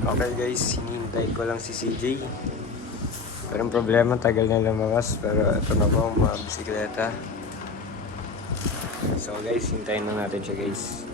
Okay guys, hinihintay ko lang si CJ. Pero problema, tagal na lumabas. Pero ito na po, mga bisikleta. So guys, hintayin lang natin siya guys.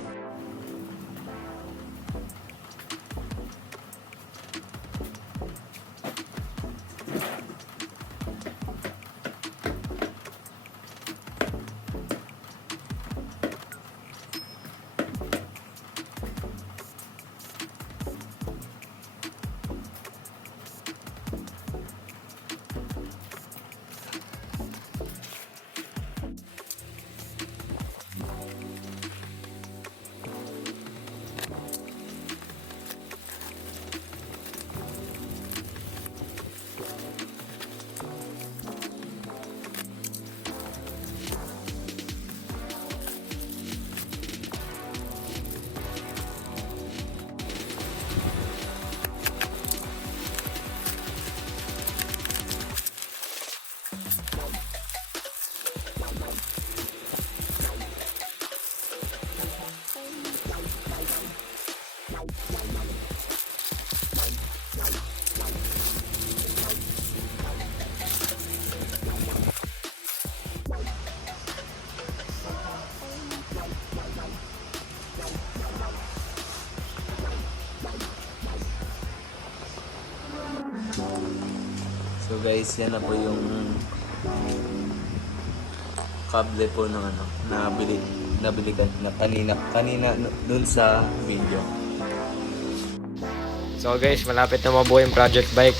So guys, yan na po yung kable po ng ano, nabili, nabili ka na kanina, kanina dun sa video. So guys, malapit na mabuo yung project bike.